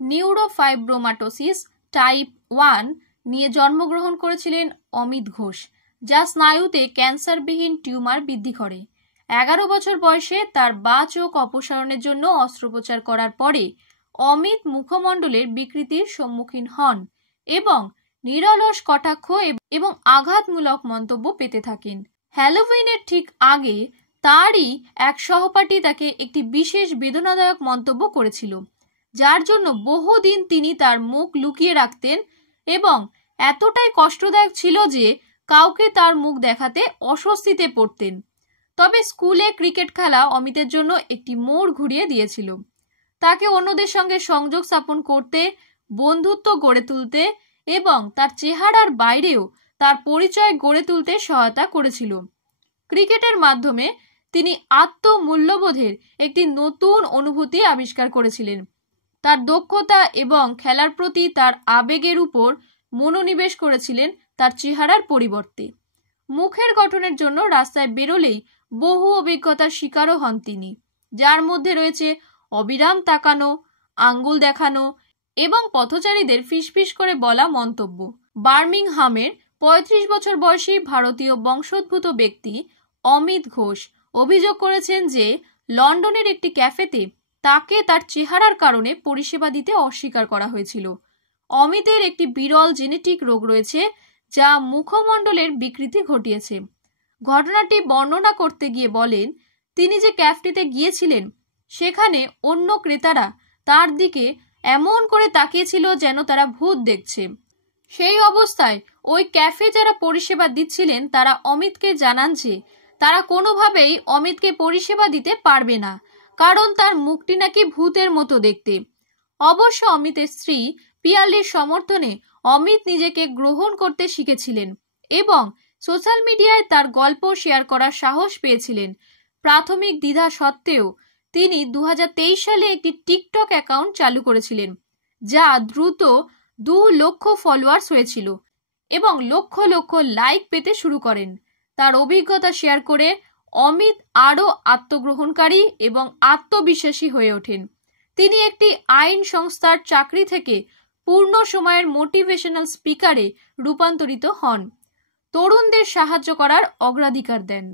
Neurofibromatosis type 1 নিয়ে জন্মগ্রহণ করেছিলেন অমিত ঘোষ, যা স্নায়ুতে ক্যান্সারবিহীন টিউমার বৃদ্ধি করে। 11 বছর বয়সে তার বাঁ চোখ অপসারণের জন্য অস্ত্রোপচার করার পরে অমিত মুখমণ্ডলের বিকৃতির সম্মুখীন হন এবং নিরলস কটাক্ষ এবং আঘাতমূলক মন্তব্য পেতে থাকেন। হ্যালোউইনের ঠিক আগে তারই এক সহপাঠী তাকে একটি বিশেষ বেদনাদায়ক মন্তব্য করেছিল, যার জন্য বহুদিন তিনি তার মুখ লুকিয়ে রাখতেন এবং এতটাই কষ্টদায়ক ছিল যে কাউকে তার মুখ দেখাতে অস্বস্তিতে পড়তেন। তবে স্কুলে ক্রিকেট খেলা অমিতের জন্য একটি মোড় ঘুরিয়ে দিয়েছিল। তাকে অন্যদের সঙ্গে সংযোগ স্থাপন করতে, বন্ধুত্ব গড়ে তুলতে এবং তার চেহারার বাইরেও তার পরিচয় গড়ে তুলতে সহায়তা করেছিল। ক্রিকেটের মাধ্যমে তিনি আত্মমূল্যবোধের একটি নতুন অনুভূতি আবিষ্কার করেছিলেন। তার দক্ষতা এবং খেলার প্রতি তার আবেগের উপর মনোনিবেশ করেছিলেন তার চেহারার পরিবর্তে। মুখের গঠনের জন্য রাস্তায় বেরোলেই বহু অভিজ্ঞতার শিকারও হন তিনি, যার মধ্যে রয়েছে অবিরাম তাকানো, আঙ্গুল দেখানো এবং পথচারীদের ফিসফিস করে বলা মন্তব্য। বার্মিংহামের 35 বছর বয়সী ভারতীয় বংশোদ্ভূত ব্যক্তি অমিত ঘোষ অভিযোগ করেছেন যে লন্ডনের একটি ক্যাফেতে তাকে তার চেহারার কারণে পরিষেবা দিতে অস্বীকার করা হয়েছিল। অমিতের একটি বিরল জেনেটিক রোগ রয়েছে যা মুখমণ্ডলের বিকৃতি ঘটিয়েছে। ঘটনাটি বর্ণনা করতে গিয়ে বলেন, তিনি যে ক্যাফেতে গিয়েছিলেন সেখানে অন্য ক্রেতারা তার দিকে এমন করে তাকিয়েছিল যেন তারা ভূত দেখছে। সেই অবস্থায় ওই ক্যাফে যারা পরিষেবা দিচ্ছিলেন তারা অমিতকে জানান যে তারা কোনোভাবেই অমিতকে পরিষেবা দিতে পারবে না, কারণ তার মুখটি নাকি ভূতের মতো দেখতে। অবশ্য অমিতের স্ত্রী পিয়ালির সমর্থনে অমিত নিজেকে গ্রহণ করতে শিখেছিলেন এবং সোশ্যাল মিডিয়ায় তার গল্প শেয়ার করার সাহস পেয়েছিলেন। প্রাথমিক দ্বিধা সত্ত্বেও তিনি 2023 সালে একটি টিকটক অ্যাকাউন্ট চালু করেছিলেন, যা দ্রুত 2 লক্ষ ফলোয়ার্স হয়েছিল এবং লক্ষ লক্ষ লাইক পেতে শুরু করেন। তার অভিজ্ঞতা শেয়ার করে অমিত আরও আত্মগ্রহণকারী এবং আত্মবিশ্বাসী হয়ে ওঠেন। তিনি একটি আইন সংস্থার চাকরি থেকে পূর্ণ সময়ের মোটিভেশনাল স্পিকারে রূপান্তরিত হন। তরুণদের সাহায্য করার অগ্রাধিকার দেন।